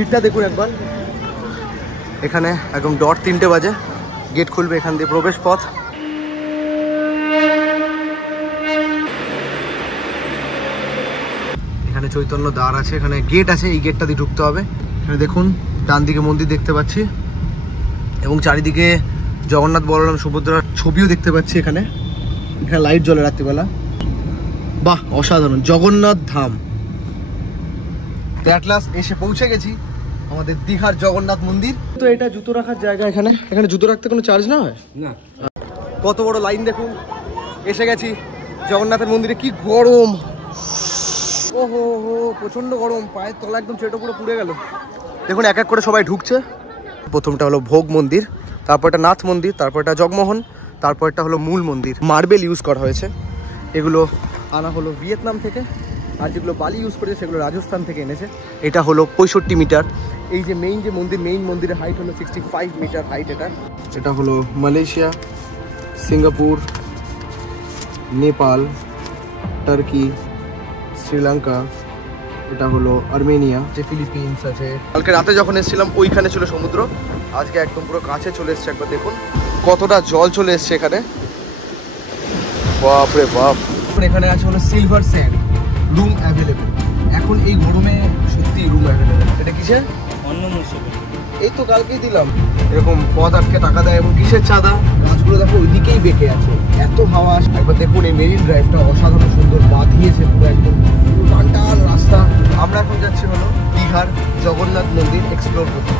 ভিড়টা দেখুন একবার। এখানে একদম ডট 3টে বাজে গেট খুলবে, এখান দিয়ে প্রবেশ পথ। এখানে চৈতন্য দ্বার আছে, এখানে গেট আছে, এই গেটটা দিয়ে ঢুকতে হবে। এখানে দেখুন ডান দিকে মন্দির দেখতে পাচ্ছি এবং চারিদিকে জগন্নাথ বলরাম সুভদ্রার ছবিও দেখতে পাচ্ছি। এখানে এখানে লাইট জ্বলে রাত্রিবেলা। বাহ, অসাধারণ জগন্নাথ ধাম। অ্যাট লাস্ট এসে পৌঁছে গেছি আমাদের দীঘার জগন্নাথ মন্দির। তো এটা জুতো রাখার জায়গা। এখানে এখানে জুতো রাখতে কোনো চার্জ না হয় না। কত বড় লাইন দেখুন। এসে গেছি জগন্নাথের মন্দিরে। কি গরম, ওহো হো, প্রচন্ড গরম। পায়ের তলা একদম চেটো পুরো পুড়ে গেল। দেখুন এক এক করে সবাই ঢুকছে। প্রথমটা হলো ভোগ মন্দির, তারপরটা নাথ মন্দির, তারপরটা জগমোহন, তারপরটা হলো মূল মন্দির। মার্বেল ইউজ করা হয়েছে, এগুলো আনা হলো ভিয়েতনাম থেকে। আর যেগুলো বালি ইউজ করেছে সেগুলো রাজস্থান থেকে এনেছে। এটা হলো 65 মিটার। এই যে মেইন যে মন্দির, মেইন মন্দিরের হাইট হলো 65 মিটার হাইট। এটা হলো Malaysia, Singapore, Nepal, Turkey, Sri Lanka, এটা হলো আর্মেনিয়া, যে ফিলিপিন্স আছে। কালকে রাতে যখন এসেছিলাম ওইখানে ছিল সমুদ্র, আজকে একদম পুরো কাছে চলে এসছে। একবার দেখুন কতটা জল চলে এসছে এখানে, বাপরে বাপ। এখানে আছে হলো সিলভার স্যান্ড, রুম অ্যাভেলেবেল। এখন এই গরমে সত্যি রুম অ্যাভেলেবেল। এটা কিসের অন্য মৌসুমে, এই তো কালকেই দিলাম। এরকম পথ আটকে টাকা দেয়। এবং কিসের চাঁদা, গাছগুলো দেখো ওইদিকেই বেঁকে আছে, এত হাওয়া। একবার দেখুন এই মেরিন ড্রাইভটা অসাধারণ সুন্দর বাঁধিয়েছে পুরো, একদম টানটান রাস্তা। আমরা এখন যাচ্ছি হলো দীঘার জগন্নাথ মন্দির এক্সপ্লোর করতে।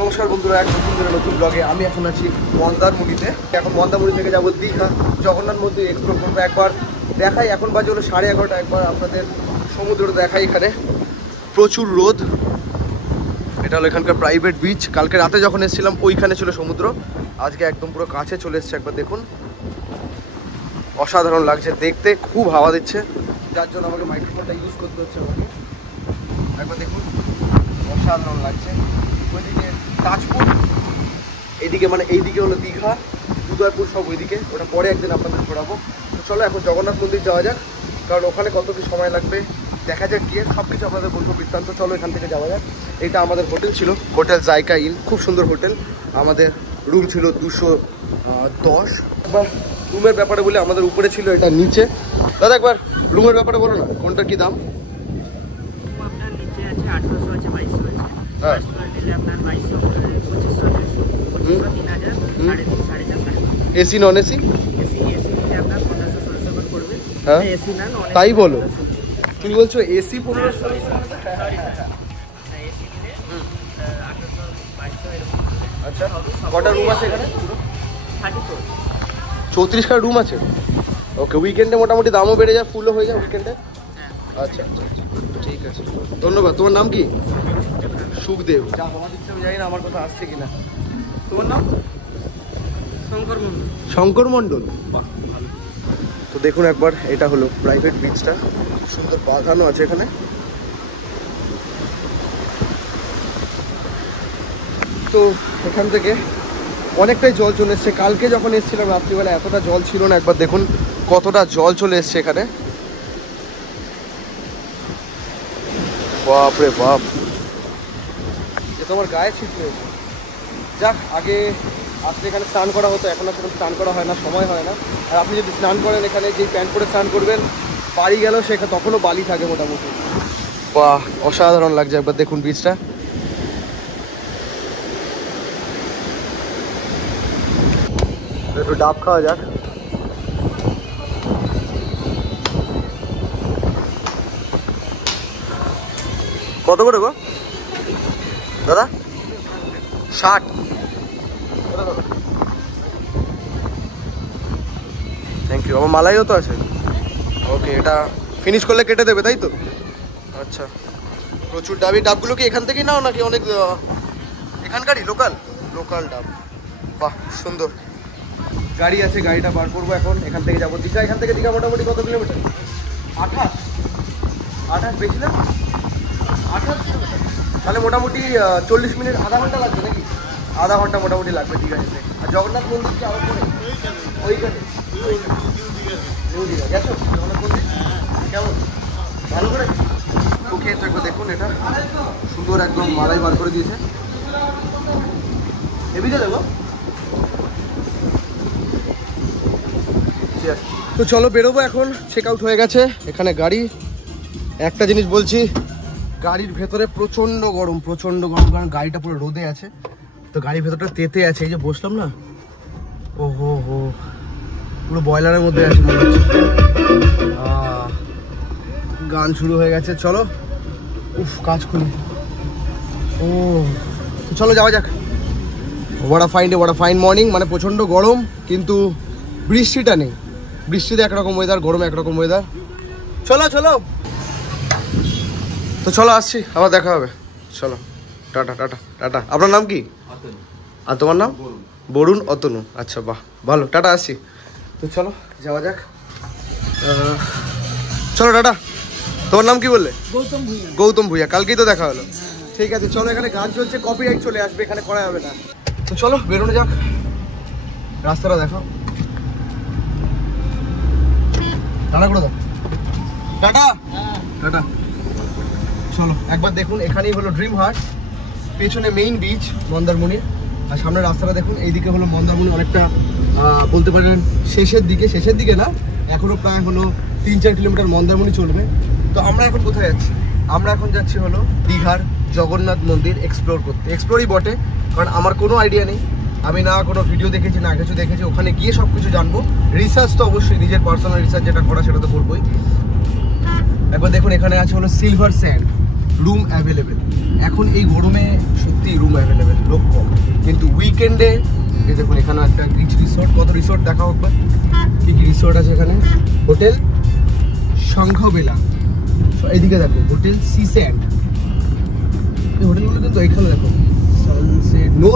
নমস্কার বন্ধুরা, এক নতুন দিনের নতুন ব্লগে আমি এখন আছি মন্দারমণিতে। এখন মন্দারমণি থেকে যাবো দীঘা, জগন্নাথ মন্দির এক্সপ্লোর করবো। একবার দেখাই, এখন বাজে হলো 11:30। একবার আপনাদের সমুদ্র দেখাই। এখানে প্রচুর রোদ। এটা হলো এখানকার প্রাইভেট বিচ। কালকে রাতে যখন এসেছিলাম ওইখানে ছিল সমুদ্র, আজকে একদম পুরো কাছে চলে এসছে। একবার দেখুন অসাধারণ লাগছে দেখতে, খুব হাওয়া দিচ্ছে, যার জন্য আমাকে মাইক্রোফোনটা ইউজ করতে হচ্ছে আমাকে। একবার দেখুন অসাধারণ লাগছে। ওইদিকে তাজপুর, এইদিকে মানে এইদিকে হলো দীঘা, উদয়পুর সব ওইদিকে। ওটা পরে একদিন আপনাদের ঘোরাবো। তো চলো এখন জগন্নাথ মন্দির যাওয়া যাক, কারণ ওখানে কত কি সময় লাগবে দেখা যাক গিয়ে। সব কিছু আপনাদের বলবো বৃত্তান্ত। চলো এখান থেকে যাওয়া যাক। এটা আমাদের হোটেল ছিল, হোটেল জায়কা ইন, খুব সুন্দর হোটেল। আমাদের রুম ছিল 210। একবার রুমের ব্যাপারে বলে, আমাদের উপরে ছিল, এটা নিচে। দাদা একবার রুমের ব্যাপারে বলো না, কোনটা কি দাম? আপনার নিচে আছে 1800 আছে, 2200 আছে। হ্যাঁ, আপনার 2200, 2500, 3000, 3,500, এসি নন এসি? এসি নিলে আপনার 1500-1600 করে পড়বে। হ্যাঁ এসি না, নন তাই বলো, তুমি বলছো এসি 1500? এসি নিলে 1800-2200 এরকম। আচ্ছা, কটা রুম আছে এখানে? 34। 34 কার রুম আছে। ওকে, উইকেন্ডে মোটামুটি দামও বেড়ে যায়, ফুলও হয়ে যায় উইকেন্ডে। আচ্ছা আচ্ছা আচ্ছা, ঠিক আছে, ধন্যবাদ। তোমার নাম কি? সুখদেব। যা তোমার দিচ্ছে আমি জানি না আমার কথা আসছে কিনা। তোমার নাম? শঙ্কর মন্ডল। শঙ্কর মন্ডল। তো দেখুন একবার, এটা হলো প্রাইভেট বিচটা, সুন্দর বাগানও আছে এখানে। তো এখান থেকে অনেকটাই জল চলে এসছে। কালকে যখন এসেছিলাম রাত্রিবেলা এতটা জল ছিল না। একবার দেখুন কতটা জল চলে এসছে এখানে, বাপরে বাপ। এ তোমার গায়ে ছিট হয়েছে। যাক, আগে আসলে এখানে স্নান করা হতো, এখন আর স্নান করা হয় না, সময় হয় না। আর আপনি যদি স্নান করেন এখানে, যেই প্যান্ট পরে স্নান করবেন, বাড়ি গেলেও সেখানে তখনও বালি থাকে মোটামুটি। বাহ, অসাধারণ লাগছে। একবার দেখুন বিচটা। একটু ডাব খাওয়া যাক। কত করে গো দাদা? 60। Thank you. আমার মালাইও তো আছে। ওকে, এটা ফিনিশ করলে কেটে দেবে তাই তো? আচ্ছা, প্রচুর ডাব। এই ডাবগুলো কি এখান থেকেই নাও নাকি অনেক এখানকারই লোকাল? লোকাল ডাব। বাহ, সুন্দর। গাড়ি আছে, গাড়িটা বার করবো এখন। এখান থেকে যাবো দীঘা। এখান থেকে দীঘা মোটামুটি কত কিলোমিটার? 28 বেশি না? 28 কিলোমিটার। তাহলে মোটামুটি 40 মিনিট, আধা ঘন্টা লাগবে নাকি? আধা ঘন্টা মোটামুটি লাগবে দীঘা যেতে। আর জগন্নাথ মন্দির কি আরো পরে? ওইখানে নিউ দীঘা গেছো জগন্নাথ মন্দির? মারাই বার করে দিয়েছে। হেভিতে দেবো। তো চলো বেরোবো এখন, চেক আউট হয়ে গেছে। এখানে গাড়ি, একটা জিনিস বলছি, গাড়ির ভেতরে প্রচণ্ড গরম, কারণ গাড়িটা পুরো রোদে আছে। তো গাড়ির ভেতরটা তেতে আছে, এই যে বসলাম না, ও হো হো, পুরো বয়লারের মধ্যে আছে মনে হচ্ছে। গান শুরু হয়ে গেছে, চলো। উফ, কাজ খুলি। ও চলো যাওয়া যাক। What a fine morning. মানে প্রচণ্ড গরম, কিন্তু বৃষ্টিটা নেই। বৃষ্টিতে একরকম ওয়েদার, গরমে একরকম ওয়েদার। চলো চলো, তো চলো আসছি, আবার দেখা হবে। চলো, টাটা টাটা টাটা। আপনার নাম কি? আর তোমার নাম? বরুণ অতনু। আচ্ছা, বাহ, ভালো, টাটা, আসছি। তো চলো যাওয়া যাক। চলো টাটা। তোমার নাম কি বললে? গৌতম ভূঁইয়া। কালকেই তো দেখা হলো। ঠিক আছে চলো, এখানে গান চলছে, কপিরাইট চলে আসবে, এখানে করা যাবে না। তো চলো বেরোনো যাক। রাস্তাটা দেখো, টাটা করে দাও। Tata tata. চলো একবার দেখুন, এখানেই হলো ড্রিম হার্ট, পেছনে মেইন বিচ মন্দারমণির, আর সামনে রাস্তাটা দেখুন। এইদিকে হলো মন্দারমণি, অনেকটা বলতে পারেন শেষের দিকে না, এখনো প্রায় হলো 3-4 কিলোমিটার মন্দারমণি চলবে। তো আমরা এখন কোথায় যাচ্ছি? আমরা এখন যাচ্ছি হলো দীঘার জগন্নাথ মন্দির এক্সপ্লোর করতে। এক্সপ্লোরই বটে, কারণ আমার কোনো আইডিয়া নেই, আমি না কোনো ভিডিও দেখেছি না কিছু দেখেছি। ওখানে গিয়ে সব কিছু জানবো। রিসার্চ তো অবশ্যই, নিজের পার্সোনাল রিসার্চ যেটা করা সেটা তো করবোই। একবার দেখুন, এখানে আছে হলো সিলভার স্যান্ড, রুম অ্যাভেলেবেল। এখন এই গরমে সত্যি রুম অ্যাভেলেবেল, লোক কম, কিন্তু উইকেন্ডে এই দেখুন এখানে একটা বিচ রিসোর্ট। কত রিসোর্ট দেখা হোক, বা কী কী রিসোর্ট আছে এখানে। হোটেল শঙ্খবেলা, এইদিকে দেখো হোটেল সি স্যান্ড। এই হোটেলগুলো কিন্তু এখানে দেখো সানসেট। নো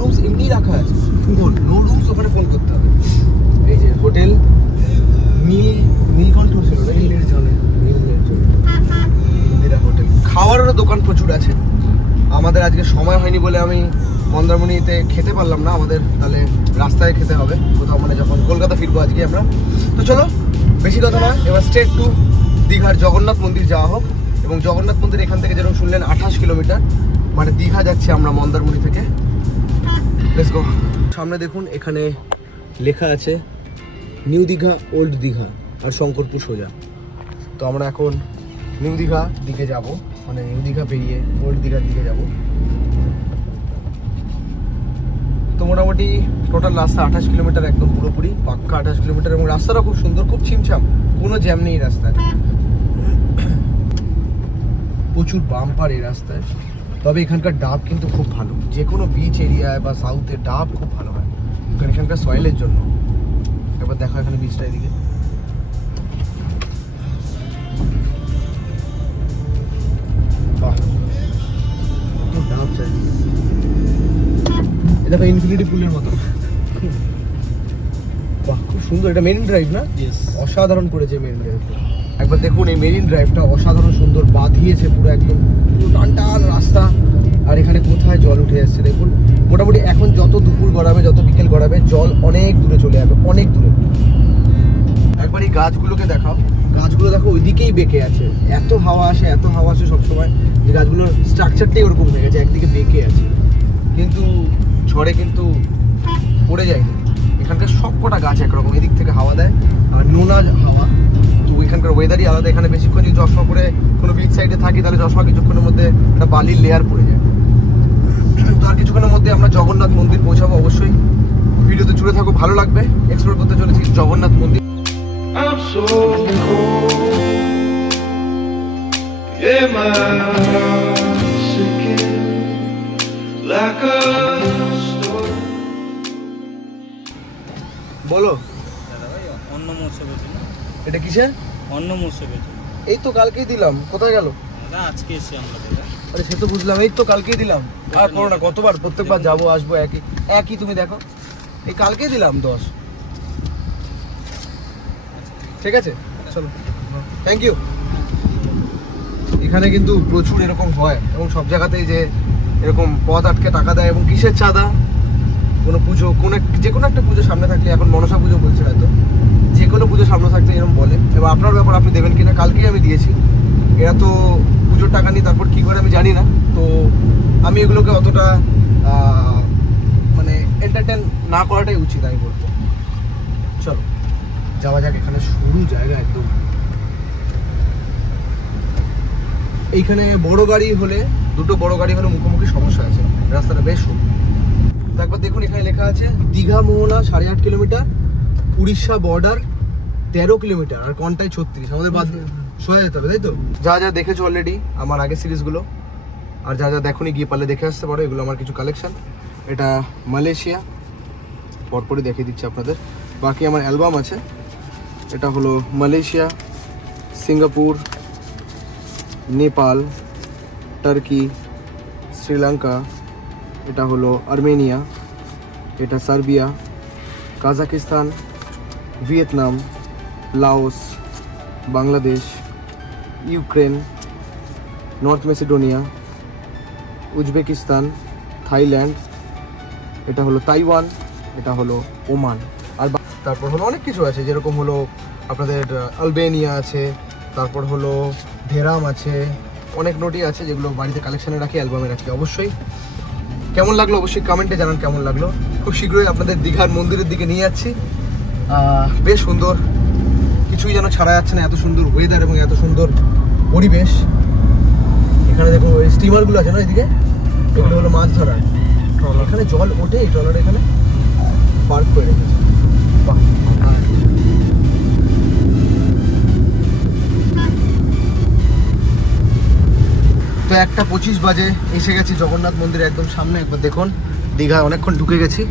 রুমস এমনি রাখা আছে, নো রুমস, ওখানে ফোন করতে হবে। এই যে হোটেল নীলকণ্ঠ ছিল না, ইন্দিরা হোটেল। খাওয়ারেরও দোকান প্রচুর আছে। আমাদের আজকে সময় হয়নি বলে আমি মন্দারমণিতে খেতে পারলাম না, আমাদের তাহলে রাস্তায় খেতে হবে কোথাও, মানে যখন কলকাতা ফিরবো আজকে আমরা। তো চলো বেশি কথা না, এবার স্ট্রেট টু দীঘার জগন্নাথ মন্দির যাওয়া হোক। এবং জগন্নাথ মন্দির এখান থেকে যেরকম শুনলেন 28 কিলোমিটার, মানে দীঘা যাচ্ছি আমরা মন্দারমণি থেকে। Let's go. সামনে দেখুন এখানে লেখা আছে নিউ দীঘা, ওল্ড দীঘা আর শঙ্করপুর সোজা। তো আমরা এখন নিউ দীঘা দিকে যাব, মানে নিউ দীঘা পেরিয়ে ওল্ড দীঘার দিকে যাব। তো মোটামুটি টোটাল রাস্তা 28 কিলোমিটার, একদম পুরোপুরি পাক্কা 28 কিলোমিটার। এবং রাস্তাটা খুব সুন্দর, খুব ছিমছাম, কোনো জ্যাম নেই রাস্তায়। প্রচুর বাম্পার এই রাস্তায়। তবে এখানকার ডাব কিন্তু খুব ভালো, যে কোনো বিচ এরিয়ায় বা সাউথে ডাব খুব ভালো হয়, কারণ এখানকার সয়েলের জন্য। এবার দেখো এখানে বিচটা এদিকে, বাহ, ডাব চাই। এটা তো ইনফিনিটি পুলের মতো, বাহ, খুব সুন্দর। এটা মেরিন ড্রাইভ না? অসাধারণ করেছে মেরিন ড্রাইভটা। একবার দেখুন এই মেরিন ড্রাইভটা অসাধারণ সুন্দর বাঁধিয়েছে, পুরো একদম টান টান রাস্তা। আর এখানে কোথায় জল উঠে যাচ্ছে দেখুন। মোটামুটি এখন যত দুপুর গড়াবে, যত বিকেল গড়াবে, জল অনেক দূরে চলে যাবে, অনেক দূরে। একবার এই গাছগুলোকে দেখাও, গাছগুলো দেখো ওইদিকেই বেঁকে আছে। এত হাওয়া আসে সবসময়, যে গাছগুলোর স্ট্রাকচারটাই ওরকম হয়ে গেছে, একদিকে বেঁকে আছে, কিন্তু ঝড়ে কিন্তু পড়ে যায়নি। এখানকার সব কটা গাছ একরকম, এদিক থেকে হাওয়া দেয়, আর নোনা হাওয়া। তো এখানকার ওয়েদারই আলাদা। এখানে বেশিক্ষণ যদি চশমা পরে কোনো বিচ সাইডে থাকি, তাহলে চশমা কিছুক্ষণের মধ্যে একটা বালির লেয়ার পড়ে যায়। তো আর কিছুক্ষণের মধ্যে আমরা জগন্নাথ মন্দির পৌঁছাবো। অবশ্যই ভিডিওতে জুড়ে থাকো, ভালো লাগবে। এক্সপ্লোর করতে চলেছি জগন্নাথ মন্দির। I'm so cold, yeah, my heart's sinking like a storm. বলো দাদা ভাই, অন্য মহোৎসবে ছিল। এটা কিসের? অন্য মহোৎসবে ছিল। এই তো কালকেই দিলাম, কোথায় গেল? দাদা আজকে এসে আমরা দাদা। আরে সে তো বুঝলাম, এই তো কালকেই দিলাম। আর করো না, কতবার প্রত্যেকবার যাবো আসবো একই তুমি দেখো, এই কালকেই দিলাম 10। ঠিক আছে চলো, থ্যাংক ইউ। এখানে কিন্তু প্রচুর এরকম হয়, এবং সব জায়গাতেই যে এরকম পথ আটকে টাকা দেয়। এবং কিসের চাঁদা? কোনো পুজো, যে কোনো একটা পুজো সামনে থাকলে, এখন মনসা পুজো বলছে হয়তো, যে কোনো পুজো সামনে থাকতে এরকম বলে। এবার আপনার ব্যাপার, আপনি দেবেন কিনা। কালকেই আমি দিয়েছি। এরা তো পুজোর টাকা নিই, তারপর কী করে আমি জানি না। তো আমি এগুলোকে অতটা মানে এন্টারটেন না করাটাই উচিত আমি বলবো। চলো যাওয়া যাক। এখানে সরু জায়গা একদম। এইখানে বড় গাড়ি হলে, দুটো বড় গাড়ি হলে মুখোমুখি সমস্যা আছে, রাস্তাটা বেশ সরু। তো একবার দেখুন, এখানে লেখা আছে দীঘা মোহনা 8.5 কিলোমিটার, উড়িষ্যা বর্ডার 13 কিলোমিটার, আর কনটাই 36। আমাদের বাদ সোজা যেতে হবে, তাই তো? যা যা দেখেছো অলরেডি আমার আগের সিরিজগুলো, আর যা যা দেখোনি গিয়ে পারলে দেখে আসতে পারো। এগুলো আমার কিছু কালেকশন। এটা মালয়েশিয়া, পরপরই দেখিয়ে দিচ্ছি আপনাদের। বাকি আমার অ্যালবাম আছে। এটা হলো Malaysia, Singapore, Nepal, Turkey, Sri Lanka, এটা হলো আর্মেনিয়া, এটা Serbia, Kazakhstan, Vietnam, Laos, Bangladesh, Ukraine, north Macedonia, Uzbekistan, Thailand, এটা হলো তাইওয়ান, এটা হলো ওমান। আর তারপর হলো অনেক কিছু আছে, যেরকম হলো আপনাদের আলবেনিয়া আছে, তারপর হলো ভেরাম আছে, অনেক নোটই আছে যেগুলো বাড়িতে কালেকশানে রাখি, অ্যালবামে রাখি। অবশ্যই কেমন লাগলো অবশ্যই কমেন্টে জানান কেমন লাগলো। খুব শীঘ্রই আপনাদের দীঘার মন্দিরের দিকে নিয়ে যাচ্ছি। বেশ সুন্দর, কিছুই যেন ছাড়া যাচ্ছে না, এত সুন্দর ওয়েদার এবং এত সুন্দর পরিবেশ। এখানে দেখো ওই স্টিমারগুলো আছে না এদিকে, এগুলো হলো মাছ ধরার। এখানে জল ওঠে, এই ট্রলার এখানে পার্ক করে রেখেছে। বাহ। তো 1:25 বাজে, এসে গেছি জগন্নাথ মন্দিরের একদম সামনে। একবার দেখুন, দীঘায় অনেকক্ষণ ঢুকে গেছি।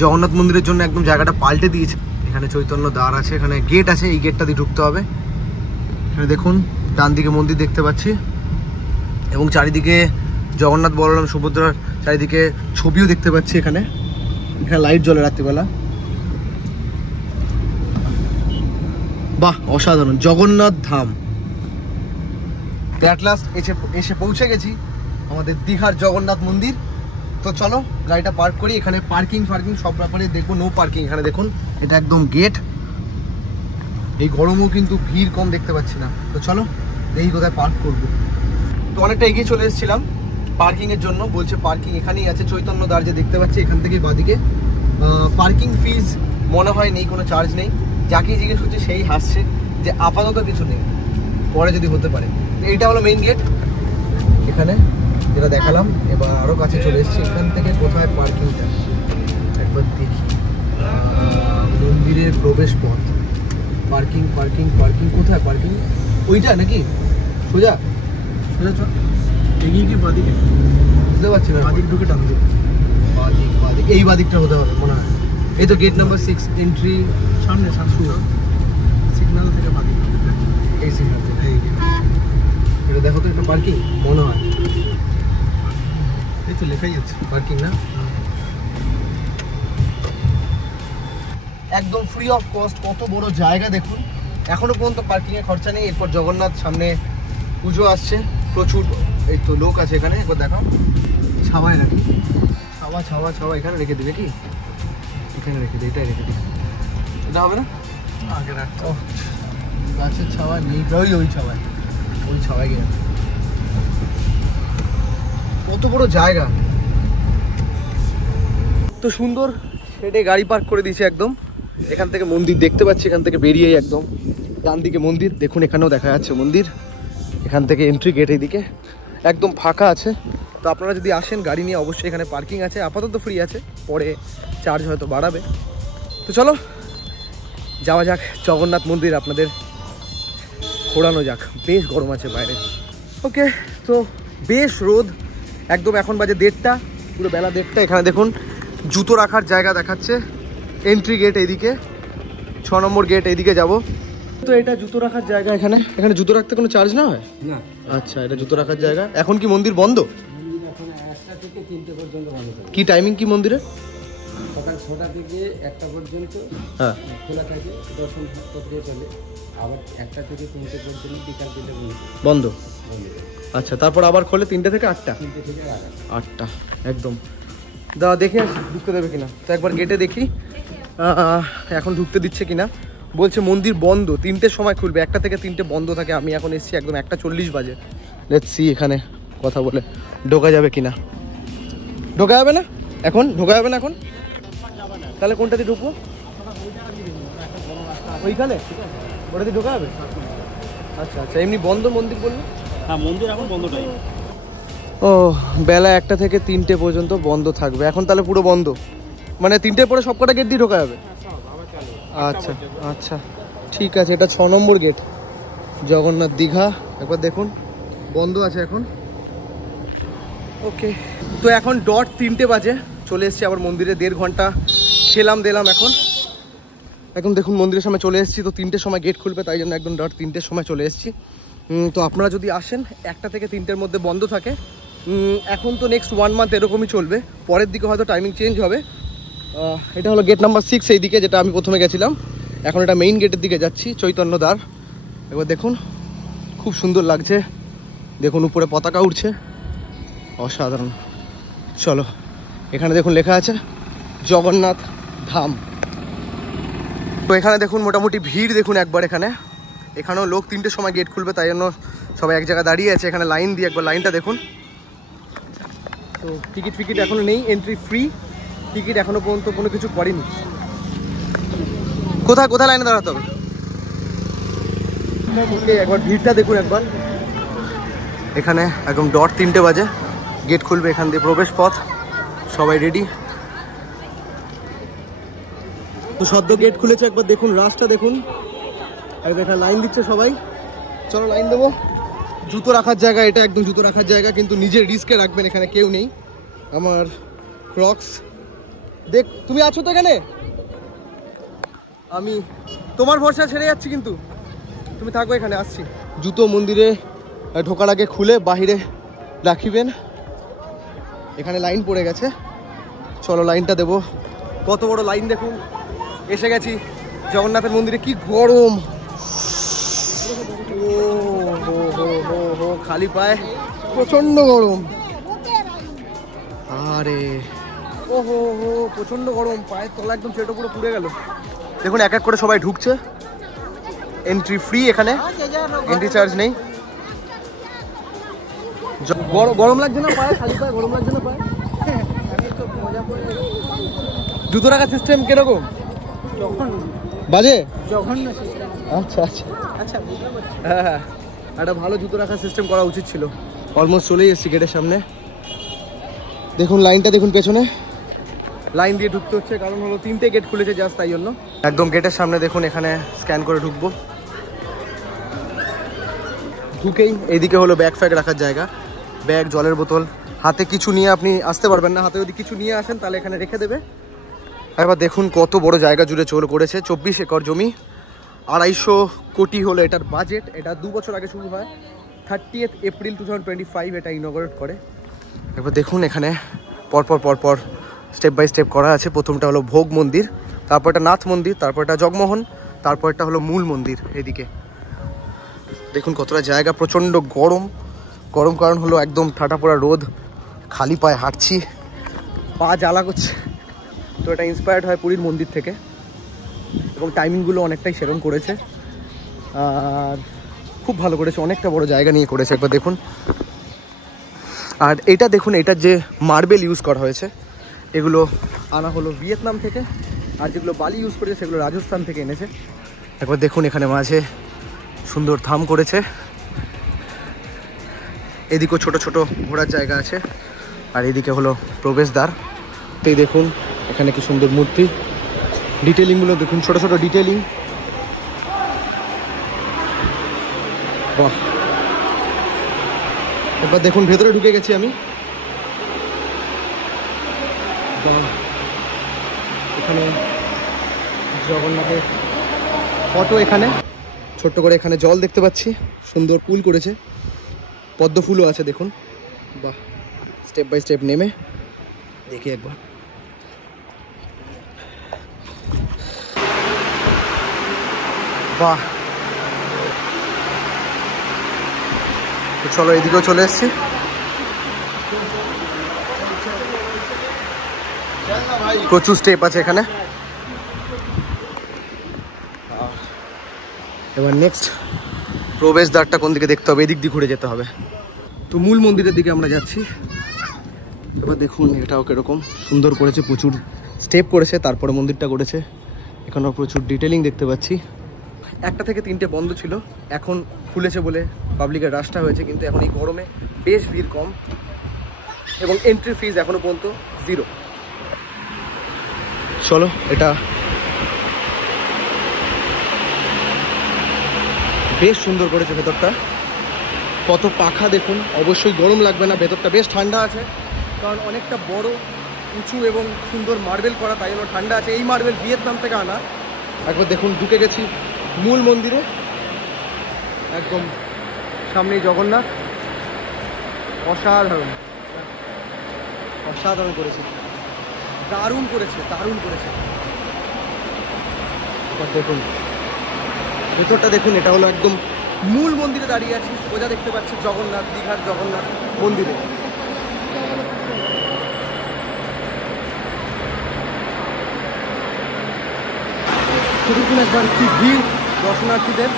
জগন্নাথ মন্দিরের জন্য একদম জায়গাটা পাল্টে দিয়েছে। এখানে চৈতন্য দ্বার আছে, এখানে গেট আছে, এই গেটটা দিয়ে ঢুকতে হবে। এখানে দেখুন ডান দিকে মন্দির দেখতে পাচ্ছি, এবং চারিদিকে জগন্নাথ, বলরাম, সুভদ্রার চারিদিকে ছবিও দেখতে পাচ্ছি। এখানে এখানে লাইট জ্বলে রাত্রিবেলা। বাহ, অসাধারণ জগন্নাথ ধাম। অ্যাট লাস্ট এসে পৌঁছে গেছি আমাদের দীঘার জগন্নাথ মন্দির। তো চলো গাড়িটা পার্ক করি। এখানে পার্কিং সব ব্যাপারে দেখবো। No parking. এখানে দেখুন, এটা একদম গেট। এই গরমেও কিন্তু ভিড় কম দেখতে পাচ্ছি না। তো চলো দেখি কোথায় পার্ক করবো। তো অনেকটা এগিয়ে চলে এসেছিলাম পার্কিংয়ের জন্য। বলছে পার্কিং এখানেই আছে, চৈতন্য দ্বার যে দেখতে পাচ্ছি এখান থেকেই বাদিকে। পার্কিং ফিজ মনে হয় নেই, কোনো চার্জ নেই। যাকে জিজ্ঞেস করছে সেই হাসছে যে আপাতত কিছু নেই, পরে যদি হতে পারে। তো এইটা হলো মেইন গেট এখানে যেটা দেখালাম। এবার আরও কাছে চলে এসেছি। এখান থেকে কোথায় পার্কিংটা একবার দেখি। মন্দিরের প্রবেশ পথ, পার্কিং কোথায় পার্কিং? ওইটা নাকি সোজা চল, এগিয়ে কি বাদিকে? বুঝতে পারছি না, বাদিক ঢুকে টান দিই। বাদিক এই বাদিকটা হতে হবে মনে হয়। এই তো গেট নাম্বার 6, এন্ট্রি সামনে সিগন্যাল থেকে বাদিক, এই সিগন্যাল থেকে। এটা দেখো তো, একটা পার্কিং মনে হয়। এই তো লেখাই আছে পার্কিং না? একদম ফ্রি অফ কস্ট। কত বড় জায়গা দেখুন। এখনো পর্যন্ত পার্কিংয়ে খরচা নেই। এরপর জগন্নাথ সামনে পুজো আসছে, প্রচুর এই তো লোক আছে এখানে। একবার দেখো, ছাওয়ায় রাখি, ছাওয়া এখানে রেখে দিবে কি? এখানে রেখে দিই, এটাই রেখে দিই। এটা হবে না? আগে রাখতে গাছের ছাওয়া নেই, ওই ছাওয়ায় গিয়ে কত বড় জায়গা, তো সুন্দর। সেটে গাড়ি পার্ক করে দিয়েছে একদম। এখান থেকে মন্দির দেখতে পাচ্ছি, এখান থেকে বেরিয়েই একদম ডান দিকে মন্দির। দেখুন এখানেও দেখা যাচ্ছে মন্দির। এখান থেকে এন্ট্রি গেট, এইদিকে একদম ফাঁকা আছে। তো আপনারা যদি আসেন গাড়ি নিয়ে, অবশ্যই এখানে পার্কিং আছে। আপাতত ফ্রি আছে, পরে চার্জ হয়তো বাড়াবে। তো চলো যাওয়া যাক জগন্নাথ মন্দির, আপনাদের ঘোরানো যাক। বেশ গরম আছে বাইরে। ওকে, তো বেশ রোদ একদম। এখন বাজে 1:30, পুরো বেলা 1:30। এখানে দেখুন জুতো রাখার জায়গা দেখাচ্ছে। এন্ট্রি গেট এইদিকে, 6 নম্বর গেট, এইদিকে যাব। তো এটা জুতো রাখার জায়গা। এখানে জুতো রাখতে কোনো চার্জ না হয় না? আচ্ছা, এটা জুতো রাখার জায়গা। এখন কি মন্দির বন্ধ? এখন 1টা থেকে 3টে পর্যন্ত বন্ধ থাকে। কি টাইমিং কি মন্দিরে? সকাল 6টা থেকে 1টা পর্যন্ত হ্যাঁ খোলা থাকে, দর্শন প্রক্রিয়া চলে। আবার 1টা থেকে 3টে পর্যন্ত বিকাল 3টে বন্ধ। আচ্ছা, তারপর আবার খোলে 3টে থেকে 8টা। 3টে থেকে 8টা একদম। দেখে আসি ঢুকতে দেবে কিনা। তো একবার গেটে দেখি এখন ঢুকতে দিচ্ছে কিনা। বলছে মন্দির বন্ধ, 3টের সময় খুলবে, 1টা থেকে 3টে বন্ধ থাকে। আমি এখন এসেছি একদম 1:40 বাজে। লেটস সি এখানে কথা বলে ঢোকা যাবে কিনা। ঢোকা যাবে না এখন? ঢোকা যাবে না এখন? তাহলে কোনটা দিয়ে ঢুকবো? ওইখানে ওটা দিয়ে ঢোকা যাবে? আচ্ছা আচ্ছা। এমনি বন্ধ মন্দির বললো? হ্যাঁ, মন্দির এখন বন্ধ টাইম। ও, বেলা 1টা থেকে 3টে পর্যন্ত বন্ধ থাকবে। এখন তাহলে পুরো বন্ধ, মানে 3টের পরে সব কটা গেট দিয়ে ঢোকা যাবে? আচ্ছা আচ্ছা ঠিক আছে। এটা 6 নম্বর গেট জগন্নাথ দীঘা। একবার দেখুন, বন্ধ আছে এখন। ওকে, তো এখন ডট 3টে বাজে। চলে এসেছি আবার মন্দিরে। 1.5 ঘন্টা খেলাম দিলাম। এখন দেখুন মন্দিরের সামনে চলে এসেছি। তো 3টের সময় গেট খুলবে, তাই জন্য একদম ডট 3টের সময় চলে এসেছি। তো আপনারা যদি আসেন 1টা থেকে 3টের মধ্যে বন্ধ থাকে। এখন তো নেক্সট 1 মান্থ এরকমই চলবে, পরের দিকে হয়তো টাইমিং চেঞ্জ হবে। এটা হলো গেট নাম্বার 6 এই দিকে, যেটা আমি প্রথমে গেছিলাম। এখন এটা মেইন গেটের দিকে যাচ্ছি, চৈতন্যদ্বার। এবার দেখুন খুব সুন্দর লাগছে। দেখুন উপরে পতাকা উঠছে, অসাধারণ। চলো, এখানে দেখুন লেখা আছে জগন্নাথ ধাম। তো এখানে দেখুন মোটামুটি ভিড় দেখুন একবার। এখানেও লোক 3টের সময় গেট খুলবে, তাই জন্য সবাই এক জায়গায় দাঁড়িয়ে আছে। এখানে লাইন দিয়ে একবার লাইনটা দেখুন। তো টিকিট এখনো নেই, এন্ট্রি ফ্রি। টিকিট এখনো পর্যন্ত কোনো কিছু করেনি। কোথায় কোথায় লাইনে দাঁড়াতে হবে? ওকে, একবার ভিড়টা দেখুন একবার। এখানে একদম ডট 3টে বাজে গেট খুলবে। এখান দিয়ে প্রবেশ পথ, সবাই রেডি। তো সদ্য গেট খুলেছে, একবার দেখুন রাস্তা দেখুন। একবার এখানে লাইন দিচ্ছে সবাই। চলো লাইন দেবো। জুতো রাখার জায়গা এটা, একদম জুতো রাখার জায়গা, কিন্তু নিজের রিস্কে রাখবেন। এখানে কেউ নেই। আমার ক্রক্স দেখ, তুমি আছো তো এখানে? আমি তোমার ভরসা ছেড়ে যাচ্ছি, কিন্তু তুমি থাকো এখানে, আসছি। জুতো মন্দিরে ঢোকার আগে খুলে বাহিরে রাখিবেন। এখানে লাইন পড়ে গেছে, চলো লাইনটা দেবো। কত বড় লাইন দেখুন। এসে গেছি জগন্নাথের মন্দিরে। কি গরম, ও হো হো হো হো, খালি পায়ে প্রচন্ড গরম। আরে ও হো হো, প্রচন্ড গরম। পায়ের তলা একদম চেটো পুরো পুড়ে গেল। দেখুন এক এক করে সবাই ঢুকছে। এন্ট্রি ফ্রি, এখানে এন্ট্রি চার্জ নেই। গরম লাগছে না পায়ে? খালি পায়ে গরম লাগছে না পায়ে? জুতো রাখার সিস্টেম কিরকম বাজে? আচ্ছা আচ্ছা আচ্ছা, হ্যাঁ হ্যাঁ, একটা ভালো জুতো রাখার সিস্টেম করা উচিত ছিল। অলমোস্ট চলেই এসেছি গেটের সামনে। দেখুন লাইনটা দেখুন, পেছনে লাইন দিয়ে ঢুকতে হচ্ছে, কারণ হলো 3টে গেট খুলেছে জাস্ট, তাই জন্য। একদম গেটের সামনে দেখুন, এখানে স্ক্যান করে ঢুকবো। ঢুকেই এইদিকে হলো ব্যাগ ফ্যাগ রাখার জায়গা। ব্যাগ, জলের বোতল, হাতে কিছু নিয়ে আপনি আসতে পারবেন না। হাতে যদি কিছু নিয়ে আসেন তাহলে এখানে রেখে দেবে। একবার দেখুন কত বড় জায়গা জুড়ে করেছে। 24 একর জমি, 250 কোটি হলো এটার বাজেট। এটা 2 বছর আগে শুরু হয়, 30 এপ্রিল 2025 এটা ইনঅগারেট করে। একবার দেখুন এখানে পরপর স্টেপ বাই স্টেপ করা আছে। প্রথমটা হলো ভোগ মন্দির, তারপর এটা নাথ মন্দির, তারপর এটা জগমোহন, তারপর এটা হলো মূল মন্দির। এদিকে দেখুন কতটা জায়গা। প্রচণ্ড গরম কারণ হলো একদম ঠাটা পড়া রোদ। খালি পায়ে হাঁটছি, পা জ্বালা করছে। তো এটা ইন্সপায়ার্ড হয় পুরীর মন্দির থেকে, এবং টাইমিংগুলো অনেকটাই সেরকম করেছে। আর খুব ভালো করেছে, অনেকটা বড় জায়গা নিয়ে করেছে। একবার দেখুন। আর এটা দেখুন, এটার যে মার্বেল ইউজ করা হয়েছে, এগুলো আনা হলো ভিয়েতনাম থেকে। আর যেগুলো বালি ইউজ করেছে সেগুলো রাজস্থান থেকে এনেছে। একবার দেখুন এখানে মাঝে সুন্দর থাম করেছে। এদিকেও ছোট ছোট ঘোরার জায়গা আছে। আর এদিকে হলো প্রবেশদ্বার। এই দেখুন এখানে কি সুন্দর মূর্তি। ডিটেলিংগুলো দেখুন, ছোট ছোট ডিটেলিং। বাহ, এবার দেখুন ভেতরে ঢুকে গেছি আমি। এখানে জগন্নাথের ফটো, এখানে ছোট্ট করে এখানে জল দেখতে পাচ্ছি, সুন্দর পুল করেছে, পদ্ম ফুলও আছে দেখুন। বাহ, স্টেপ বাই স্টেপ নেমে দেখি একবার। বাহ, চলো এদিকেও চলে এসছি। প্রচুর স্টেপ আছে এখানে। এবার নেক্সট প্রবেশদ্বারটা কোন দিকে দেখতে হবে, এদিক দিয়ে ঘুরে যেতে হবে। তো মূল মন্দিরের দিকে আমরা যাচ্ছি। এবার দেখুন এটাও কিরকম সুন্দর করেছে, প্রচুর স্টেপ করেছে, তারপরে মন্দিরটা করেছে। এখানেও প্রচুর ডিটেলিং দেখতে পাচ্ছি। 1টা থেকে 3টে বন্ধ ছিল, এখন খুলেছে বলে পাবলিকের রাশটা হয়েছে, কিন্তু এখন এই গরমে বেশ ভিড় কম এবং এন্ট্রি ফিজ এখনো পর্যন্ত 0। চলো, এটা বেশ সুন্দর করেছে ভেতরটা, কত পাখা দেখুন। অবশ্যই গরম লাগবে না, ভেতরটা বেশ ঠান্ডা আছে, কারণ অনেকটা বড় উঁচু এবং সুন্দর মার্বেল করা, তাই জন্য ঠান্ডা আছে। এই মার্বেল ভিয়েতনাম থেকে আনা। একবার দেখুন, ঢুকে গেছি মূল মন্দিরে, একদম সামনেই জগন্নাথ। অসাধারণ অসাধারণ করেছে, দারুণ করেছে, দারুণ করেছে। এবার দেখুন ভেতরটা দেখুন, এটা হলো একদম মূল মন্দিরে দাঁড়িয়ে আছি, সোজা দেখতে পাচ্ছি জগন্নাথ, দীঘার জগন্নাথ মন্দিরে। দেখুন একবার কি ভিড় দর্শনার্থীদের,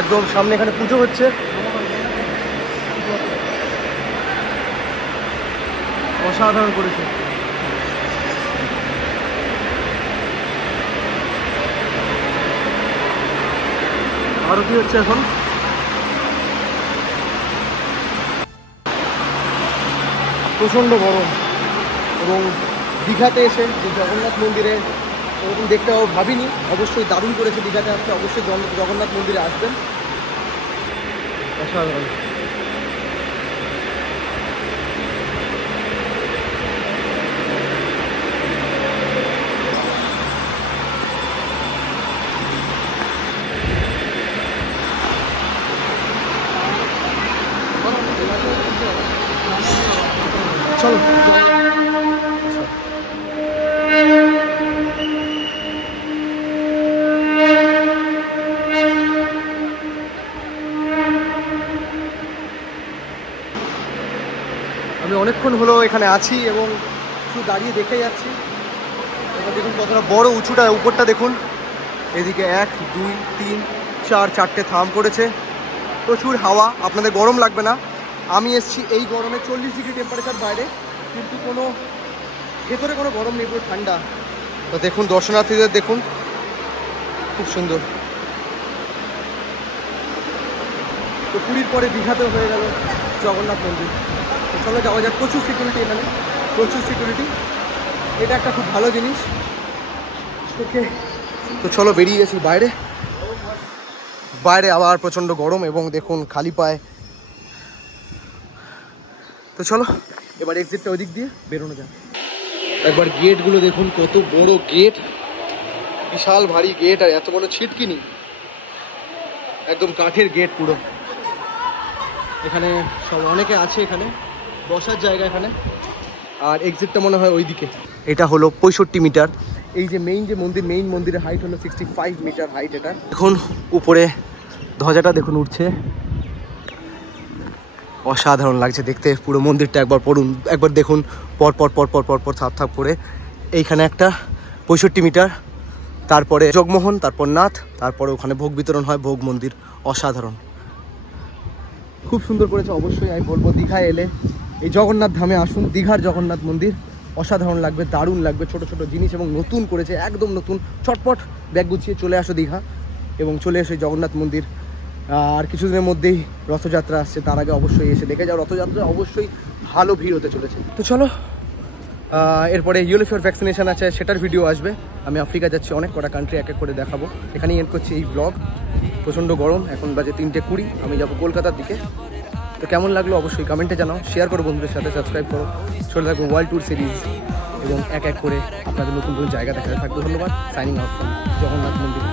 একদম সামনে এখানে পুজো হচ্ছে। অসাধারণ করেছে। আরতি হচ্ছে এখন। প্রচণ্ড গরম, এবং দীঘাতে এসে যে জগন্নাথ মন্দিরে ওরকম দেখতে ভাবিনি। অবশ্যই দারুণ করেছে, দীঘাতে আসতে অবশ্যই জগন্নাথ মন্দিরে আসবেন। অসাধারণ। চলো আমি অনেকক্ষণ হলো এখানে আছি এবং শুধু দাঁড়িয়ে দেখে যাচ্ছি। এবার দেখুন কতটা বড় উঁচুটা, উপরটা দেখুন। এদিকে 1 2 3 4 4টে থাম করেছে, প্রচুর হাওয়া, আপনাদের গরম লাগবে না। আমি এসেছি এই গরমে, 40 ডিগ্রি টেম্পারেচার বাইরে, কিন্তু কোনো ভেতরে কোনো গরম নেই, পুরো ঠান্ডা। তো দেখুন দর্শনার্থীদের দেখুন, খুব সুন্দর। তো পুরীর পরে দীঘাতেও হয়ে গেল জগন্নাথ মন্দির। তো চলো যাওয়া যাক। প্রচুর সিকিউরিটি এখানে, প্রচুর সিকিউরিটি, এটা একটা খুব ভালো জিনিস। ওকে, তো চলো বেরিয়ে গেছি বাইরে। বাইরে আবার প্রচণ্ড গরম এবং দেখুন খালি পায়ে। তো চলো এবার এক্সিটটা ওই দিক দিয়ে বেরোনো যাক। একবার গেটগুলো দেখুন, কত বড় গেট, বিশাল ভারী গেট, আর এত বড় ছিটকিনি, একদম কাঠের গেট পুরো। এখানে সব অনেকে আছে, এখানে বসার জায়গা এখানে। আর এক্সিটটা মনে হয় ওই দিকে। এটা হলো 65 মিটার। এই যে মেইন যে মন্দির, মেইন মন্দিরের হাইট হলো 65 মিটার হাইট। এটা দেখুন উপরে ধ্বজাটা দেখুন উঠছে, অসাধারণ লাগছে দেখতে। পুরো মন্দিরটা একবার পড়ুন, একবার দেখুন, পর পর পর পর পর পর থাপ থাপ করে। এইখানে একটা 65 মিটার, তারপরে জগমোহন, তারপর নাথ, তারপরে ওখানে ভোগ বিতরণ হয়, ভোগ মন্দির। অসাধারণ, খুব সুন্দর করেছে। অবশ্যই আমি বলবো দীঘায় এলে এই জগন্নাথ ধামে আসুন, দীঘার জগন্নাথ মন্দির অসাধারণ লাগবে, দারুণ লাগবে। ছোট ছোট জিনিস এবং নতুন করেছে, একদম নতুন। চটপট ব্যাগ গুছিয়ে চলে আসো দীঘা এবং চলে এসো জগন্নাথ মন্দির। আর কিছুদিনের মধ্যেই রথযাত্রা আসছে, তার আগে অবশ্যই এসে দেখে যাও। রথযাত্রা অবশ্যই ভালো ভিড় হতে চলেছে। তো চলো, এরপরে ইউলিফিয়ার ভ্যাকসিনেশন আছে, সেটার ভিডিও আসবে। আমি আফ্রিকা যাচ্ছি, অনেক কটা কান্ট্রি এক এক করে দেখাবো। এখানেই এন্ড করছি এই ব্লগ। প্রচণ্ড গরম, এখন বাজে 3:20, আমি যাবো কলকাতার দিকে। তো কেমন লাগলো অবশ্যই কমেন্টে জানাও, শেয়ার করো বন্ধুদের সাথে, সাবস্ক্রাইব করো। চলে থাকবো ওয়ার্ল্ড ট্যুর সিরিজ এবং এক এক করে আপনাদের নতুন নতুন জায়গা দেখাতে থাকবে। ধন্যবাদ। সাইনিং আউট ফ্রম জগন্নাথ মন্দির।